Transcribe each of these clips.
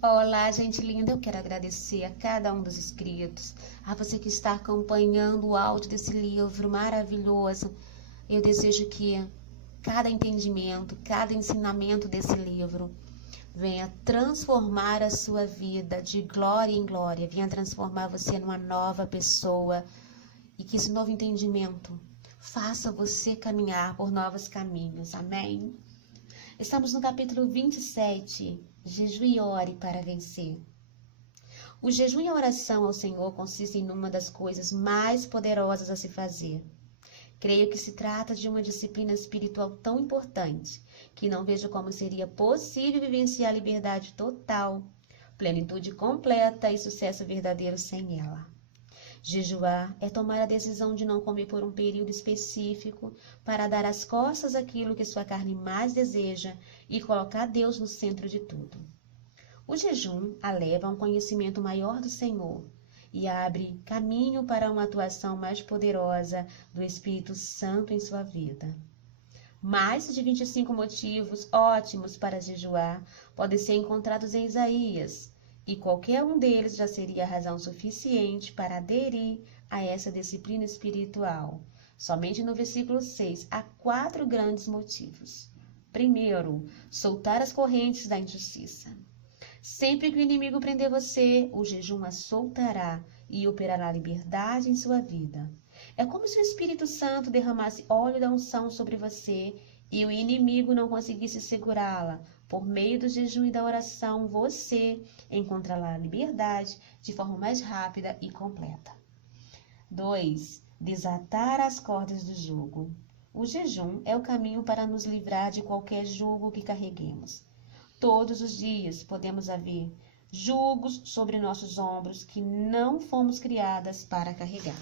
Olá, gente linda. Eu quero agradecer a cada um dos inscritos, a você que está acompanhando o áudio desse livro maravilhoso. Eu desejo que cada entendimento, cada ensinamento desse livro venha transformar a sua vida de glória em glória, venha transformar você numa nova pessoa e que esse novo entendimento faça você caminhar por novos caminhos. Amém? Estamos no capítulo 27, Jejum e ore para vencer. O jejum e a oração ao Senhor consistem numa das coisas mais poderosas a se fazer. Creio que se trata de uma disciplina espiritual tão importante que não vejo como seria possível vivenciar a liberdade total, plenitude completa e sucesso verdadeiro sem ela. Jejuar é tomar a decisão de não comer por um período específico para dar as costas àquilo que sua carne mais deseja e colocar Deus no centro de tudo. O jejum a leva a um conhecimento maior do Senhor e abre caminho para uma atuação mais poderosa do Espírito Santo em sua vida. Mais de 25 motivos ótimos para jejuar podem ser encontrados em Isaías, e qualquer um deles já seria razão suficiente para aderir a essa disciplina espiritual. Somente no versículo 6 há 4 grandes motivos. Primeiro, soltar as correntes da injustiça. Sempre que o inimigo prender você, o jejum a soltará e operará liberdade em sua vida. É como se o Espírito Santo derramasse óleo da unção sobre você e o inimigo não conseguisse segurá-la. Por meio do jejum e da oração, você encontrará a liberdade de forma mais rápida e completa. 2. Desatar as cordas do jugo. O jejum é o caminho para nos livrar de qualquer jugo que carreguemos. Todos os dias podemos haver jugos sobre nossos ombros que não fomos criadas para carregar.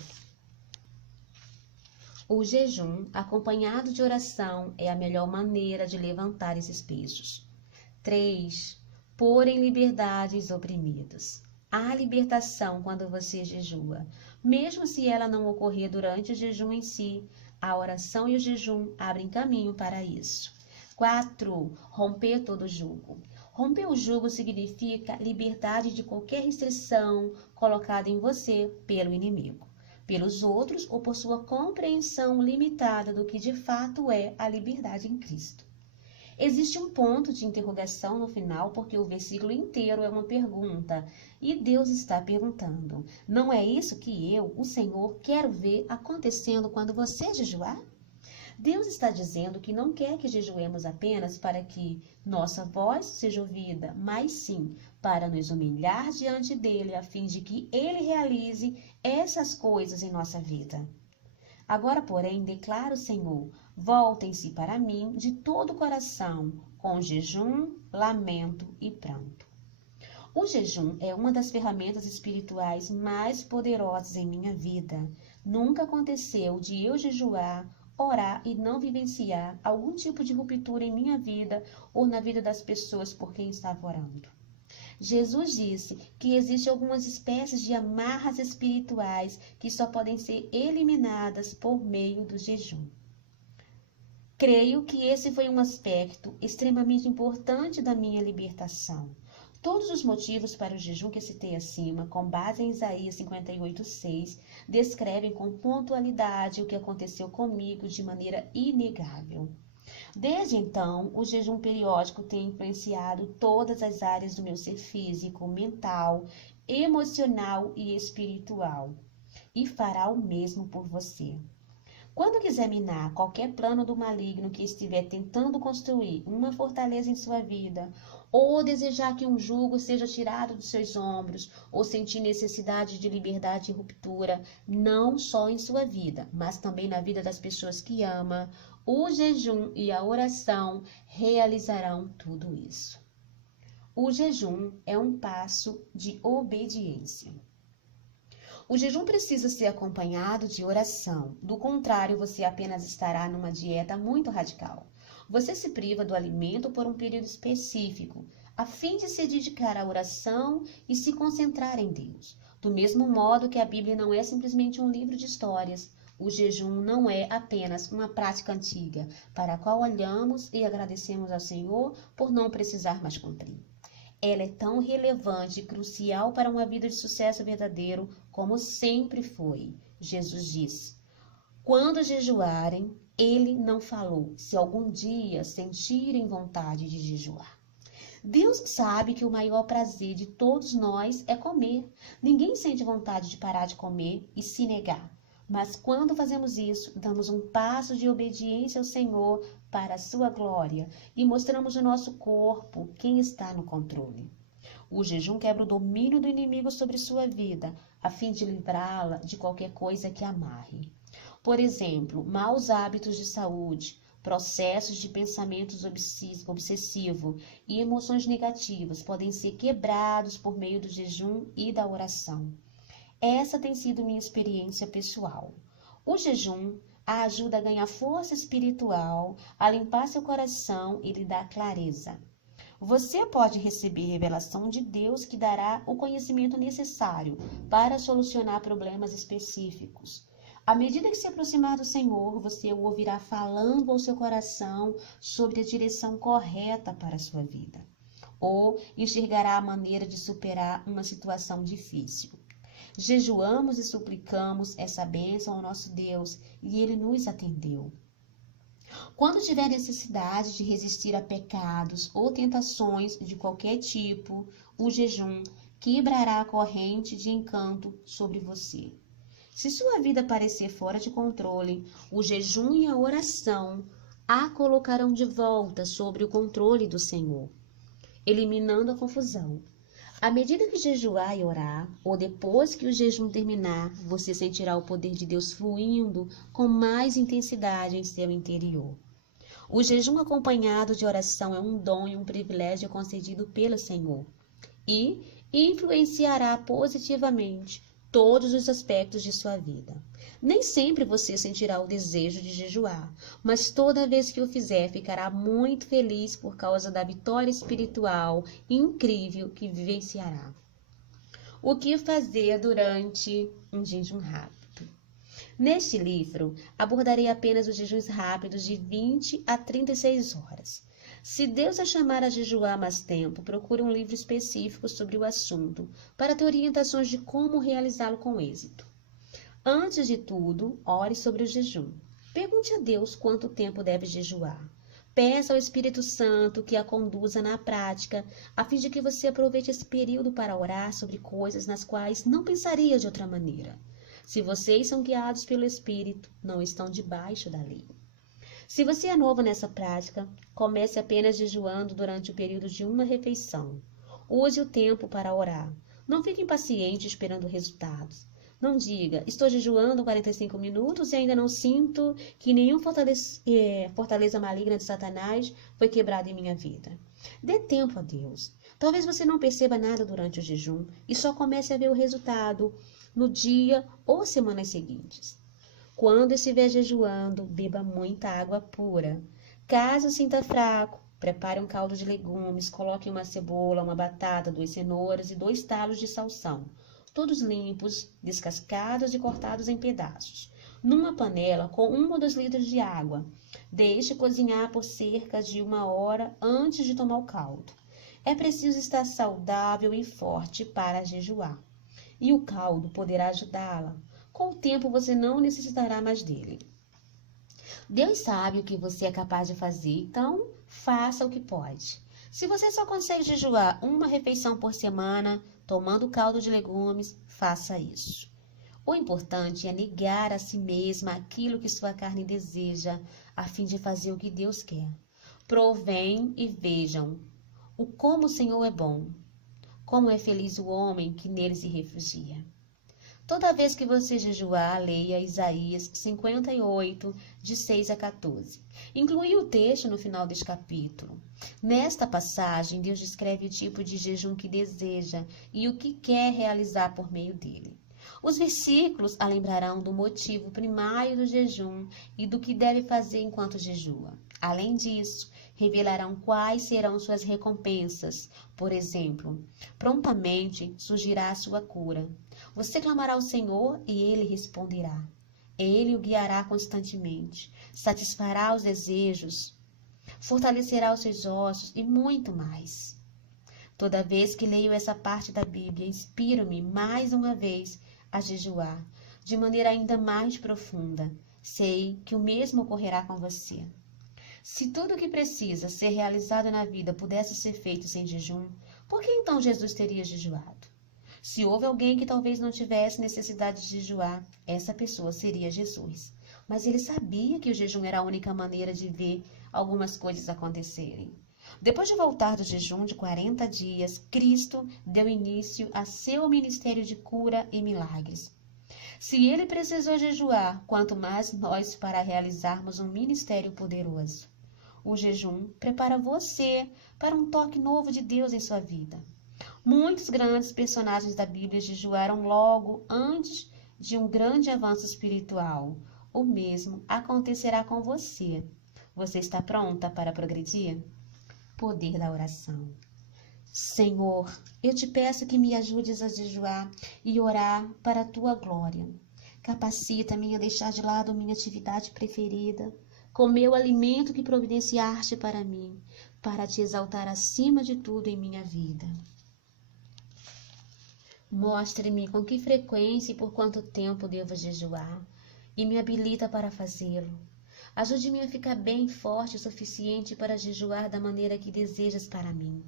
O jejum, acompanhado de oração, é a melhor maneira de levantar esses pesos. 3. Pôr em liberdade os oprimidos. Há libertação quando você jejua. Mesmo se ela não ocorrer durante o jejum em si, a oração e o jejum abrem caminho para isso. 4. Romper todo jugo. Romper o jugo significa liberdade de qualquer restrição colocada em você pelo inimigo, pelos outros ou por sua compreensão limitada do que de fato é a liberdade em Cristo. Existe um ponto de interrogação no final, porque o versículo inteiro é uma pergunta, e Deus está perguntando: não é isso que eu, o Senhor, quero ver acontecendo quando você jejuar? Deus está dizendo que não quer que jejuemos apenas para que nossa voz seja ouvida, mas sim para nos humilhar diante dele, a fim de que ele realize essas coisas em nossa vida. Agora, porém, declara o Senhor: voltem-se para mim de todo o coração, com jejum, lamento e pranto. O jejum é uma das ferramentas espirituais mais poderosas em minha vida. Nunca aconteceu de eu jejuar, orar e não vivenciar algum tipo de ruptura em minha vida ou na vida das pessoas por quem estava orando. Jesus disse que existem algumas espécies de amarras espirituais que só podem ser eliminadas por meio do jejum. Creio que esse foi um aspecto extremamente importante da minha libertação. Todos os motivos para o jejum que citei acima, com base em Isaías 58:6, descrevem com pontualidade o que aconteceu comigo de maneira inegável. Desde então, o jejum periódico tem influenciado todas as áreas do meu ser físico, mental, emocional e espiritual, e fará o mesmo por você. Quando quiser minar qualquer plano do maligno que estiver tentando construir uma fortaleza em sua vida, ou desejar que um jugo seja tirado dos seus ombros, ou sentir necessidade de liberdade e ruptura, não só em sua vida, mas também na vida das pessoas que ama, o jejum e a oração realizarão tudo isso. O jejum é um passo de obediência. O jejum precisa ser acompanhado de oração, do contrário, você apenas estará numa dieta muito radical. Você se priva do alimento por um período específico, a fim de se dedicar à oração e se concentrar em Deus. Do mesmo modo que a Bíblia não é simplesmente um livro de histórias, o jejum não é apenas uma prática antiga, para a qual olhamos e agradecemos ao Senhor por não precisar mais cumprir. Ela é tão relevante e crucial para uma vida de sucesso verdadeiro como sempre foi. Jesus disse: quando jejuarem, ele não falou se algum dia sentirem vontade de jejuar. Deus sabe que o maior prazer de todos nós é comer. Ninguém sente vontade de parar de comer e se negar. Mas quando fazemos isso, damos um passo de obediência ao Senhor para a sua glória e mostramos o nosso corpo quem está no controle. O jejum quebra o domínio do inimigo sobre sua vida, a fim de livrá-la de qualquer coisa que amarre. Por exemplo, maus hábitos de saúde, processos de pensamentos obsessivos e emoções negativas podem ser quebrados por meio do jejum e da oração. Essa tem sido minha experiência pessoal. O jejum a ajuda a ganhar força espiritual, a limpar seu coração e lhe dar clareza. Você pode receber revelação de Deus que dará o conhecimento necessário para solucionar problemas específicos. À medida que se aproximar do Senhor, você o ouvirá falando ao seu coração sobre a direção correta para a sua vida, ou enxergará a maneira de superar uma situação difícil. Jejuamos e suplicamos essa bênção ao nosso Deus e Ele nos atendeu. Quando tiver necessidade de resistir a pecados ou tentações de qualquer tipo, o jejum quebrará a corrente de encanto sobre você. Se sua vida parecer fora de controle, o jejum e a oração a colocarão de volta sobre o controle do Senhor, eliminando a confusão. À medida que jejuar e orar, ou depois que o jejum terminar, você sentirá o poder de Deus fluindo com mais intensidade em seu interior. O jejum acompanhado de oração é um dom e um privilégio concedido pelo Senhor e influenciará positivamente todos os aspectos de sua vida. Nem sempre você sentirá o desejo de jejuar, mas toda vez que o fizer, ficará muito feliz por causa da vitória espiritual incrível que vivenciará. O que fazer durante um jejum rápido? Neste livro, abordarei apenas os jejuns rápidos de 20 a 36 horas. Se Deus a chamar a jejuar mais tempo, procure um livro específico sobre o assunto para ter orientações de como realizá-lo com êxito. Antes de tudo, ore sobre o jejum. Pergunte a Deus quanto tempo deve jejuar. Peça ao Espírito Santo que a conduza na prática, a fim de que você aproveite esse período para orar sobre coisas nas quais não pensaria de outra maneira. Se vocês são guiados pelo Espírito, não estão debaixo da lei. Se você é novo nessa prática, comece apenas jejuando durante o período de uma refeição. Use o tempo para orar. Não fique impaciente esperando resultados. Não diga, estou jejuando 45 minutos e ainda não sinto que nenhuma fortaleza maligna de Satanás foi quebrada em minha vida. Dê tempo a Deus. Talvez você não perceba nada durante o jejum e só comece a ver o resultado no dia ou semanas seguintes. Quando estiver jejuando, beba muita água pura. Caso sinta fraco, prepare um caldo de legumes, coloque uma cebola, uma batata, 2 cenouras e 2 talos de salsão, todos limpos, descascados e cortados em pedaços, numa panela com 1 ou 2 litros de água. Deixe cozinhar por cerca de 1 hora antes de tomar o caldo. É preciso estar saudável e forte para jejuar, e o caldo poderá ajudá-la. Com o tempo, você não necessitará mais dele. Deus sabe o que você é capaz de fazer, então faça o que pode. Se você só consegue jejuar uma refeição por semana, tomando caldo de legumes, faça isso. O importante é negar a si mesma aquilo que sua carne deseja, a fim de fazer o que Deus quer. Provem e vejam como o Senhor é bom, como é feliz o homem que nele se refugia. Toda vez que você jejuar, leia Isaías 58, de 6 a 14. Inclui o texto no final deste capítulo. Nesta passagem, Deus descreve o tipo de jejum que deseja e o que quer realizar por meio dele. Os versículos a lembrarão do motivo primário do jejum e do que deve fazer enquanto jejua. Além disso, revelarão quais serão suas recompensas. Por exemplo, prontamente surgirá a sua cura. Você clamará ao Senhor e Ele responderá. Ele o guiará constantemente, satisfará os desejos, fortalecerá os seus ossos e muito mais. Toda vez que leio essa parte da Bíblia, inspiro-me mais uma vez a jejuar, de maneira ainda mais profunda. Sei que o mesmo ocorrerá com você. Se tudo o que precisa ser realizado na vida pudesse ser feito sem jejum, por que então Jesus teria jejuado? Se houve alguém que talvez não tivesse necessidade de jejuar, essa pessoa seria Jesus. Mas ele sabia que o jejum era a única maneira de ver algumas coisas acontecerem. Depois de voltar do jejum de 40 dias, Cristo deu início a seu ministério de cura e milagres. Se ele precisou jejuar, quanto mais nós para realizarmos um ministério poderoso. O jejum prepara você para um toque novo de Deus em sua vida. Muitos grandes personagens da Bíblia jejuaram logo antes de um grande avanço espiritual. O mesmo acontecerá com você. Você está pronta para progredir? Poder da oração. Senhor, eu te peço que me ajudes a jejuar e orar para a tua glória. Capacita-me a deixar de lado minha atividade preferida, comer o alimento que providenciaste para mim, para te exaltar acima de tudo em minha vida. Mostre-me com que frequência e por quanto tempo devo jejuar, e me habilita para fazê-lo. Ajude-me a ficar bem forte o suficiente para jejuar da maneira que desejas para mim.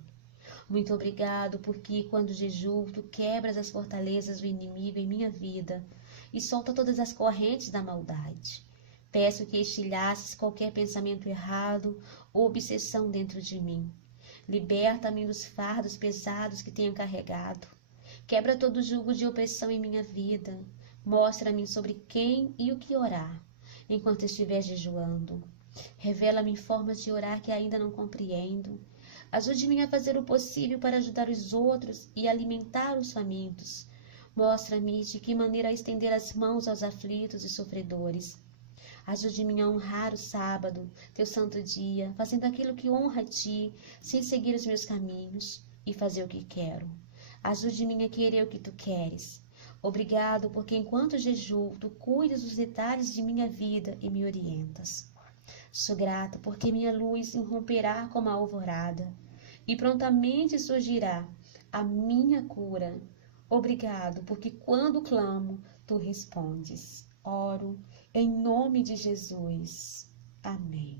Muito obrigado, porque quando jejuo, tu quebras as fortalezas do inimigo em minha vida e solta todas as correntes da maldade. Peço que estilhaças qualquer pensamento errado ou obsessão dentro de mim. Liberta-me dos fardos pesados que tenho carregado. Quebra todo jugo de opressão em minha vida. Mostra-me sobre quem e o que orar, enquanto estiver jejuando. Revela-me formas de orar que ainda não compreendo. Ajude-me a fazer o possível para ajudar os outros e alimentar os famintos. Mostra-me de que maneira estender as mãos aos aflitos e sofredores. Ajude-me a honrar o sábado, teu santo dia, fazendo aquilo que honra a ti, sem seguir os meus caminhos e fazer o que quero. Ajude-me a querer o que tu queres. Obrigado, porque enquanto jejuo, tu cuidas dos detalhes de minha vida e me orientas. Sou grata, porque minha luz irromperá como a alvorada, e prontamente surgirá a minha cura. Obrigado, porque quando clamo, tu respondes. Oro em nome de Jesus. Amém.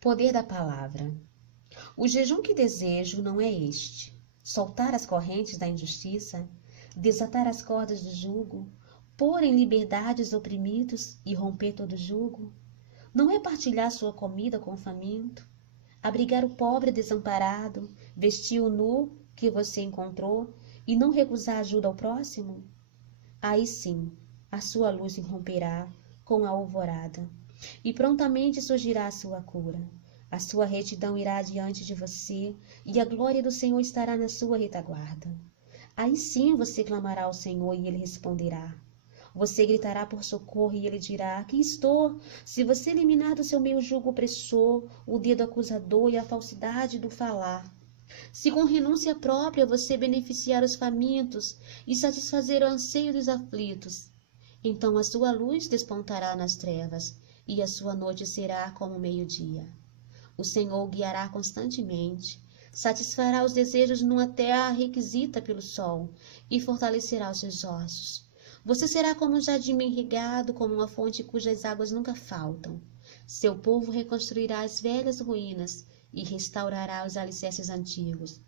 Poder da palavra. O jejum que desejo não é este: soltar as correntes da injustiça, desatar as cordas do jugo, pôr em liberdade os oprimidos e romper todo jugo. Não é partilhar sua comida com o faminto, abrigar o pobre desamparado, vestir o nu que você encontrou e não recusar ajuda ao próximo? Aí sim, a sua luz irromperá com a alvorada, e prontamente surgirá a sua cura. A sua retidão irá diante de você, e a glória do Senhor estará na sua retaguarda. Aí sim você clamará ao Senhor e ele responderá. Você gritará por socorro e ele dirá: aqui estou. Se você eliminar do seu meio o jugo opressor, o dedo acusador e a falsidade do falar, se com renúncia própria você beneficiar os famintos e satisfazer o anseio dos aflitos, então a sua luz despontará nas trevas e a sua noite será como o meio-dia. O Senhor guiará constantemente, satisfará os desejos numa terra requisita pelo sol e fortalecerá os seus ossos. Você será como um jardim bem regado, como uma fonte cujas águas nunca faltam. Seu povo reconstruirá as velhas ruínas e restaurará os alicerces antigos.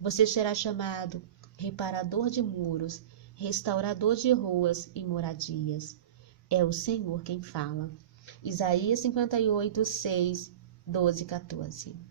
Você será chamado reparador de muros, restaurador de ruas e moradias. É o Senhor quem fala. Isaías 58, 6, 12 e 14.